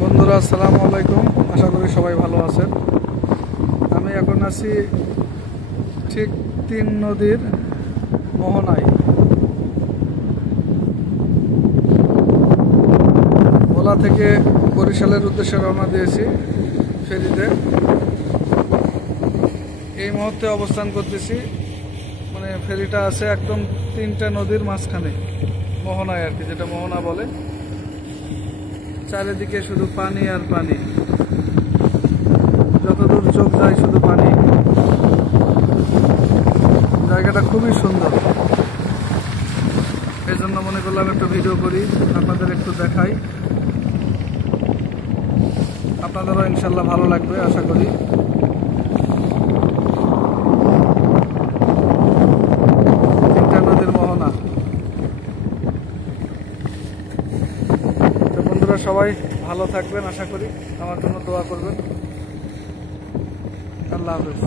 বন্ধুরা আসসালামু আলাইকুম, আশা করি সবাই ভালো আছেন। আমি এখন আছি ঠিক 3 নদীর মোহনায়। ভোলা থেকে বরিশালের উদ্দেশ্যে রওনা দিয়েছি ফেরিতে। এই মুহূর্তে অবস্থান করতেছি, মানে ফেরিটা আছে একদম 3টা নদীর মাঝখানে, মোহনায় আর কি, যেটা মোহনা বলে। চারিদিকে শুধু পানি আর পানি, যতদূর চোখ যায় শুধু পানি। জায়গাটা খুবই সুন্দর, এই জন্য মনে করলাম একটু ভিডিও করি, আপনাদের একটু দেখাই। আপনাদেরও ইনশাল্লাহ ভালো লাগবে আশা করি। তিনটা নদীর মোহনা। তো বন্ধুরা সবাই ভালো থাকবেন, আশা করি আমার জন্য দোয়া করবেন। আল্লাহ হাফেজ।